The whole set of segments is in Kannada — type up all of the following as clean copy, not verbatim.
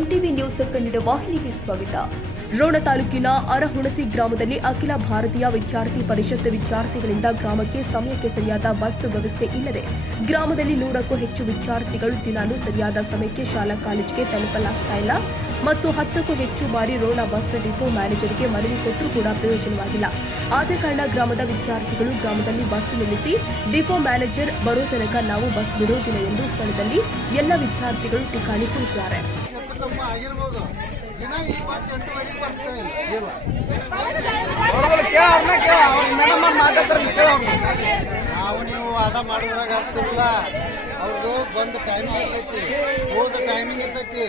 ಎಂಟಿವಿ ನ್ಯೂಸ್ ಕನ್ನಡ ವಾಹಿನಿಗೆ ಸ್ವಾಗತ. ರೋಣ ತಾಲೂಕಿನ ಅರಹುಣಸಿ ಗ್ರಾಮದಲ್ಲಿ ಅಖಿಲ ಭಾರತೀಯ ವಿದ್ಯಾರ್ಥಿ ಪರಿಷತ್ ವಿದ್ಯಾರ್ಥಿಗಳಿಂದ ಗ್ರಾಮಕ್ಕೆ ಸಮಯಕ್ಕೆ ಸರಿಯಾದ ಬಸ್ ವ್ಯವಸ್ಥೆ ಇಲ್ಲದೆ ಗ್ರಾಮದಲ್ಲಿ 100ಕ್ಕೂ ಹೆಚ್ಚು ವಿದ್ಯಾರ್ಥಿಗಳು ದಿನಾಲೂ ಸರಿಯಾದ ಸಮಯಕ್ಕೆ ಶಾಲಾ ಕಾಲೇಜಿಗೆ ತಲುಪಲಾಗ್ತಾ ಇಲ್ಲ ಮತ್ತು 10ಕ್ಕೂ ಹೆಚ್ಚು ಬಾರಿ ರೋಣ ಬಸ್ ಡಿಪೋ ಮ್ಯಾನೇಜರ್ಗೆ ಮನವಿ ಕೊಟ್ಟರೂ ಕೂಡ ಪ್ರಯೋಜನವಾಗಿಲ್ಲ. ಆದ ಕಾರಣ ಗ್ರಾಮದ ವಿದ್ಯಾರ್ಥಿಗಳು ಗ್ರಾಮದಲ್ಲಿ ಬಸ್ ನಿಲ್ಲಿಸಿ ಡಿಪೋ ಮ್ಯಾನೇಜರ್ ಬರೋ ತನಕ ನಾವು ಬಸ್ ಬಿಡೋದಿಲ್ಲ ಎಂದು ಸ್ಥಳದಲ್ಲಿ ಎಲ್ಲ ವಿದ್ಯಾರ್ಥಿಗಳು ಠಿಕಾಣಿ ಕೂತಿದ್ದಾರೆ. ನಾವು ನೀವು ವಾದ ಮಾಡಿದ್ರಾಗ ಆಗ್ತಿರಲಿಲ್ಲ. ಅವ್ರದ್ದು ಬಂದು ಟೈಮಿಂಗ್ ಇರ್ತೈತಿ, ಹೋದ ಟೈಮಿಂಗ್ ಇರ್ತೈತಿ.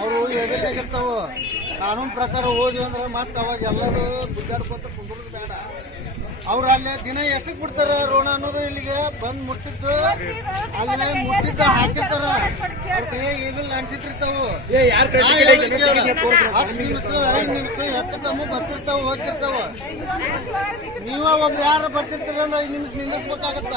ಅವರು ಎದುರಾಗಿರ್ತಾವ. ಕಾನೂನು ಪ್ರಕಾರ ಹೋದ್ವಿ ಅಂದ್ರೆ ಮತ್ತೆ ಅವಾಗ ಎಲ್ಲರೂ ಗುದ್ದಾಡ್ಕೊತ ಕುಂದ್ರದು ಬೇಡ. ಅವ್ರು ಅಲ್ಲಿ ದಿನ ಎಷ್ಟಕ್ಕೆ ಬಿಡ್ತಾರೆ ರೋಣ ಅನ್ನೋದು ಇಲ್ಲಿಗೆ ಬಂದು ಮುಟ್ಟಿದ್ದು ಅಲ್ಲಿ ಮುಟ್ಟಿದ್ದ ಹಾಕಿರ್ತಾರ. ಅವ್ರ ಕೈಯಾಗ ಏನಿಲ್ಲ ಅನ್ಸಿಟ್ಟಿರ್ತಾವು. 10 ನಿಮಿಷ 5 ನಿಮಿಷ ಹೆಚ್ಚು ಕಮ್ಮಿ ಬರ್ತಿರ್ತಾವ, ಹೋಗ್ತಿರ್ತಾವ. ನೀವ ಒಬ್ರು ಯಾರು ಬರ್ತಿರ್ತೀರ ಅಂದ್ರೆ 5 ನಿಮಿಷ ನಿಲ್ಲಿಸ್ಬೇಕಾಗತ್ತ.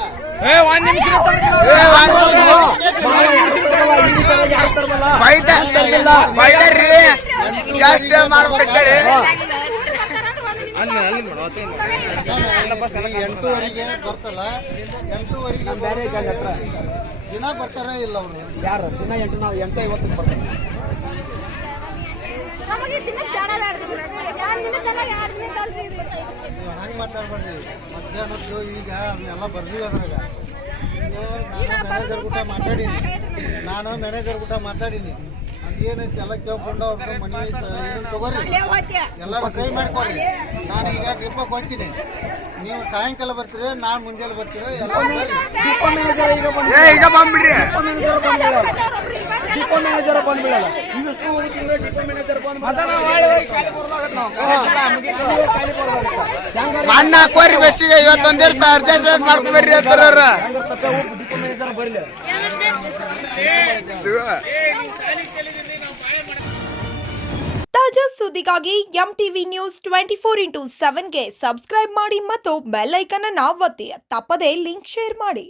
ಎಂಟೂವರೆಗೆ ಬರ್ತಲ್ಲ, 8:30 ದಿನ ಬರ್ತಾರ ಇಲ್ಲ ಅವ್ರು ಯಾರು ದಿನ 8:50 ಬರ್ತಾರೆ. ಹಂಗೆ ಮಾತಾಡ್ಬೇಡ್ರಿ. ಮಧ್ಯಾಹ್ನದ್ದು ಈಗ ಅದನ್ನೆಲ್ಲ ಬರ್ದೀವಿ. ಅದ್ರಾಗ ನಾನು ಮ್ಯಾನೇಜರ್ ಊಟ ಮಾತಾಡೀನಿ. ಏನೈತಿ ಎಲ್ಲ ಕೇಳ್ಕೊಂಡು ಅವ್ರ ಮನೆ ತಗೋರಿ, ಎಲ್ಲರೂ ಸಹಿ ಮಾಡ್ಕೊಡ್ರಿ. ನಾನು ಈಗ ಡಿಪೋಗೆ ಹೋಗ್ತೀನಿ, ನೀವು ಸಾಯಂಕಾಲ ಬರ್ತೀರಿ, ನಾನು ಮುಂಜಾನೆ ಬರ್ತೀರಿ. ಕೋರಿ ಬಸ್ಸಿಗೆ ಇವತ್ತೊಂದೇ ಅರ್ಜೆಂಟ್ ಮಾಡ್ಕೊಂಡ್ಬರ್ರಿ ಅಂತಾರ. ತಾಜಾ ಸುದ್ದಿಗಾಗಿ ಎಂಟಿವಿ ನ್ಯೂಸ್ 24x7ಗೆ ಸಬ್ಸ್ಕ್ರೈಬ್ ಮಾಡಿ ಮತ್ತು ಬೆಲ್ ಐಕಾನ್ ಅನ್ನು ಒತ್ತಿ. ತಪ್ಪದೇ ಲಿಂಕ್ ಶೇರ್ ಮಾಡಿ.